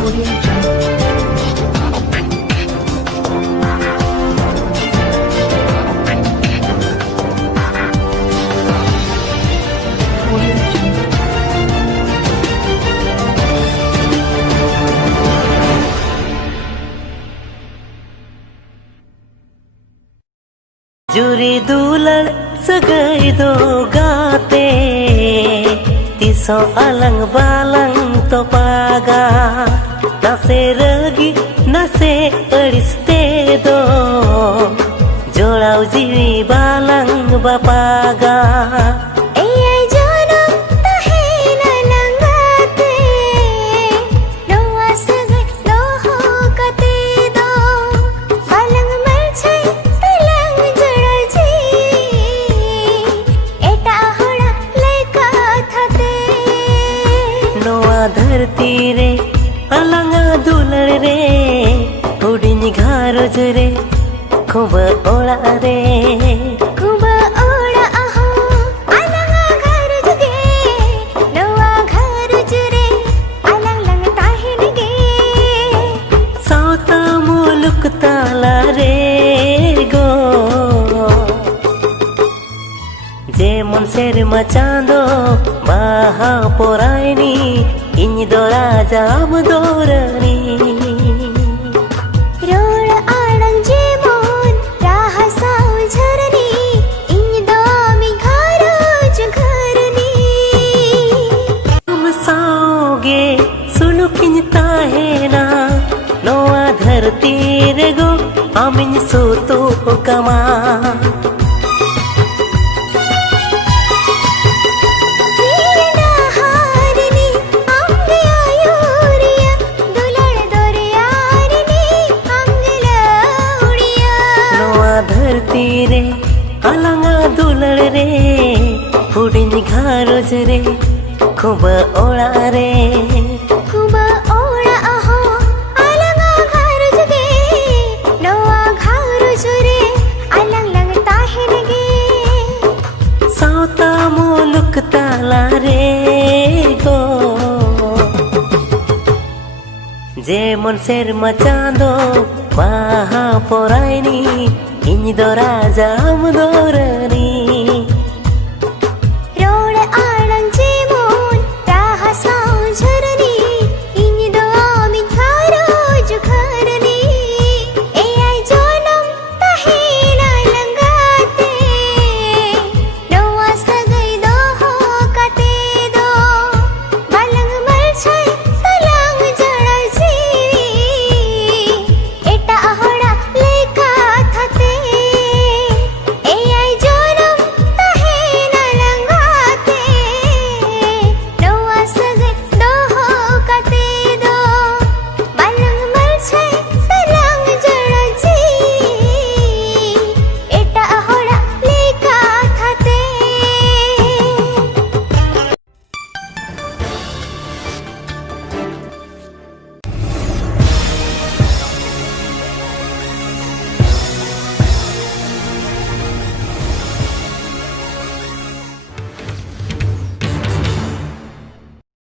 Audio Jungle. Audio Jungle. जुरी दुलड़ सगई दो गाते तिसो अलंग बालंग तो पागा नसे रगी नसे अड़िस्ते दो जोड़ाव जीवी बालंग बापागा धरती रे अलंगा दुलड़ रे उड़िनी घारोज रे खूब ओड़ा रे खूब ओड़ा आहो अलंगा घारोज गे नवा घारोज रे अलंग लंग ताहिन गे सावता मुलुक ताला रे गो जेमन सेरमा चांदो बाहा पोरायनी ᱤᱧ ᱫᱚ ᱨᱟᱡᱟᱢ ᱫᱚᱨᱟᱱᱤ ᱨᱚᱲ ᱟᱲᱟᱝ ᱡᱮᱢᱚᱱ ᱨᱟᱦᱟ ᱥᱟᱶ ᱡᱷᱟᱨᱱᱤ ᱤᱧ ᱫᱚ ᱟᱢᱤᱧ ᱜᱷᱟᱨᱚᱸᱡᱽ ᱜᱷᱟᱨᱱᱤ ᱟᱢ ᱥᱟᱶᱜᱮ ᱥᱩᱞᱩᱠᱤᱧ ᱛᱟᱦᱮᱱᱟ ᱱᱚᱣᱟ ᱫᱷᱟᱹᱨᱛᱤ ᱨᱮᱜᱚ ᱟᱢᱤᱧ ᱥᱩᱛᱩ ᱠᱟᱢᱟ धरती रे अलंगा दुलड़ रे हुडिनी घारोज रे खूब ओड़ा रे खूब ओड़ा आहो अलंगा घारोज गे नवा घारोज रे अलंग लंग ताहिन गे सावता मुलुक ताला रे गो जेमन सेरमा चांदो बाहा पोरायनी ᱤᱧ ᱫᱚ ᱨᱟᱡᱟᱢ ᱫᱚᱨᱟᱱᱤ